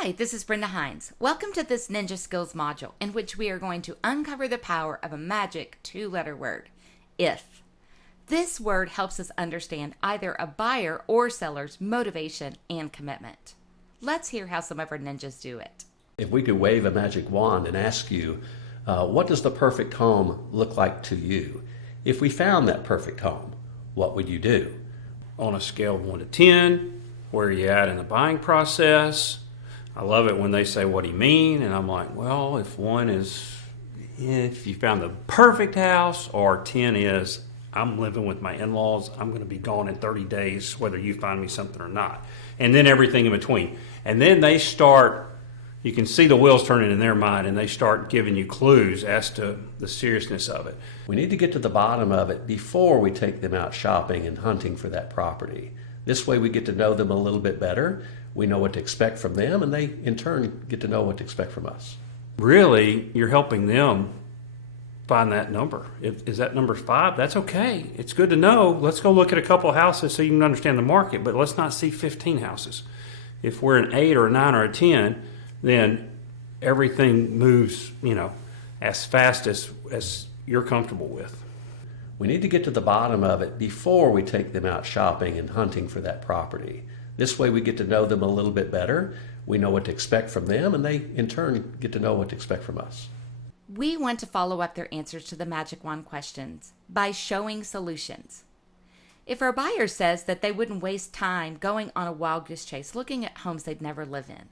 Hi, this is Brenda Hines. Welcome to this Ninja Skills module in which we are going to uncover the power of a magic two-letter word, if. This word helps us understand either a buyer or seller's motivation and commitment. Let's hear how some of our ninjas do it. If we could wave a magic wand and ask you, what does the perfect home look like to you? If we found that perfect home, what would you do? On a scale of 1 to 10, where are you at in the buying process? I love it when they say, what do you mean? And I'm like, well, if 1 is, if you found the perfect house, or 10 is, I'm living with my in-laws, I'm going to be gone in 30 days, whether you find me something or not. And then everything in between. And then they start, you can see the wheels turning in their mind, and they start giving you clues as to the seriousness of it. We need to get to the bottom of it before we take them out shopping and hunting for that property. This way we get to know them a little bit better. We know what to expect from them, and they in turn get to know what to expect from us. Really, you're helping them find that number. Is that number 5? That's okay. It's good to know. Let's go look at a couple of houses so you can understand the market, but let's not see 15 houses. If we're an 8 or a 9 or a 10, then everything moves, as fast as you're comfortable with. We need to get to the bottom of it before we take them out shopping and hunting for that property. This way we get to know them a little bit better. We know what to expect from them, and they in turn get to know what to expect from us. We want to follow up their answers to the Magic Wand questions by showing solutions. If our buyer says that they wouldn't waste time going on a wild goose chase looking at homes they'd never live in,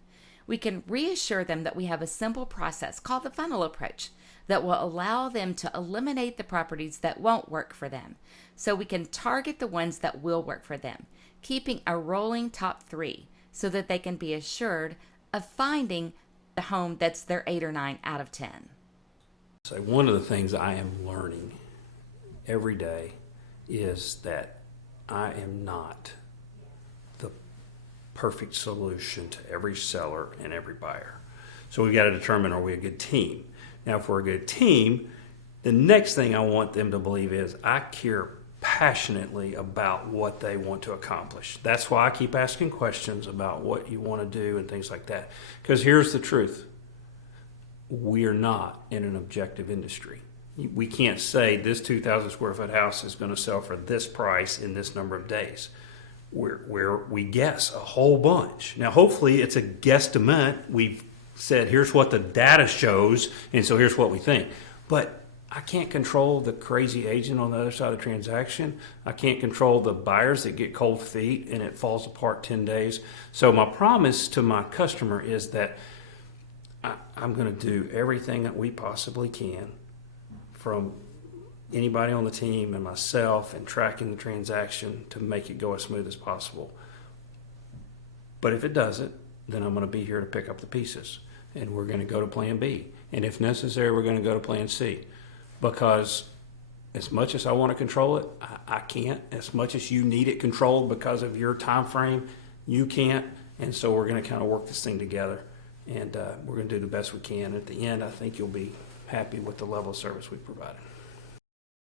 we can reassure them that we have a simple process called the funnel approach that will allow them to eliminate the properties that won't work for them, so we can target the ones that will work for them, keeping a rolling top 3 so that they can be assured of finding the home that's their 8 or 9 out of 10. So one of the things I am learning every day is that I am not the perfect solution to every seller and every buyer. So we've got to determine, are we a good team? Now, if we're a good team, the next thing I want them to believe is I care passionately about what they want to accomplish. That's why I keep asking questions about what you want to do and things like that. Because here's the truth. We are not in an objective industry. We can't say this 2,000 square foot house is going to sell for this price in this number of days. We guess a whole bunch. Now, hopefully it's a guesstimate. We've said, here's what the data shows, and so here's what we think. But I can't control the crazy agent on the other side of the transaction. I can't control the buyers that get cold feet and it falls apart 10 days. So my promise to my customer is that I'm going to do everything that we possibly can, from anybody on the team and myself and tracking the transaction, to make it go as smooth as possible. But if it doesn't, then I'm going to be here to pick up the pieces, and we're going to go to plan B. And if necessary, we're going to go to plan C. Because as much as I want to control it, I can't. As much as you need it controlled because of your time frame, you can't. And so we're going to kind of work this thing together, and we're going to do the best we can. At the end, I think you'll be happy with the level of service we provided.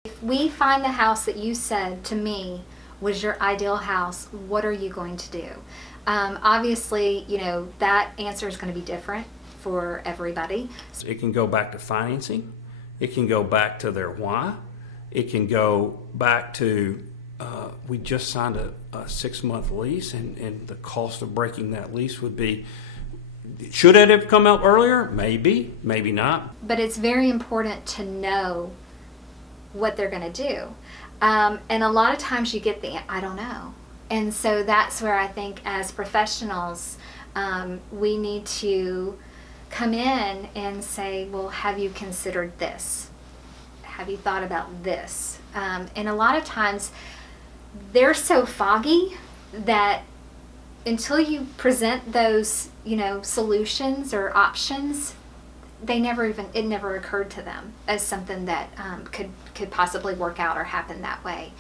If we find the house that you said to me was your ideal house, what are you going to do? Obviously, that answer is going to be different for everybody. It can go back to financing. It can go back to their why. It can go back to, we just signed a 6-month lease, and the cost of breaking that lease would be, should it have come out earlier? Maybe, maybe not. But it's very important to know what they're going to do. And a lot of times you get the, I don't know. And so that's where I think as professionals, we need to come in and say, well, have you considered this? Have you thought about this? And a lot of times they're so foggy that until you present those, solutions or options, it never occurred to them as something that could possibly work out or happen that way.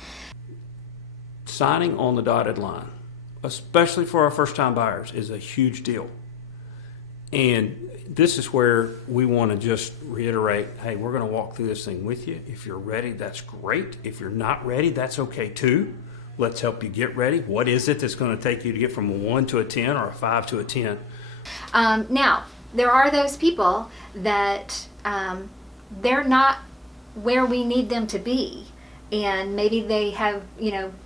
Signing on the dotted line, especially for our first-time buyers, is a huge deal. And this is where we want to just reiterate, hey, we're going to walk through this thing with you. If you're ready, that's great. If you're not ready, that's okay too. Let's help you get ready. What is it that's going to take you to get from a 1 to a 10 or a 5 to a 10? Now, there are those people that they're not where we need them to be. And maybe they have,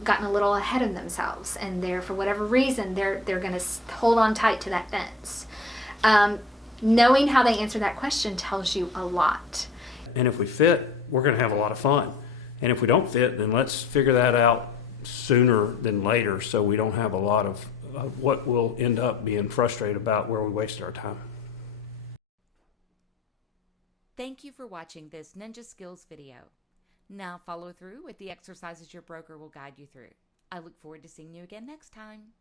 gotten a little ahead of themselves, and they're, for whatever reason, they're going to hold on tight to that fence. Knowing how they answer that question tells you a lot. And if we fit, we're going to have a lot of fun. And if we don't fit, then let's figure that out sooner than later, so we don't have a lot of what we'll end up being frustrated about where we wasted our time. Thank you for watching this Ninja Skills video. Now follow through with the exercises your broker will guide you through. I look forward to seeing you again next time.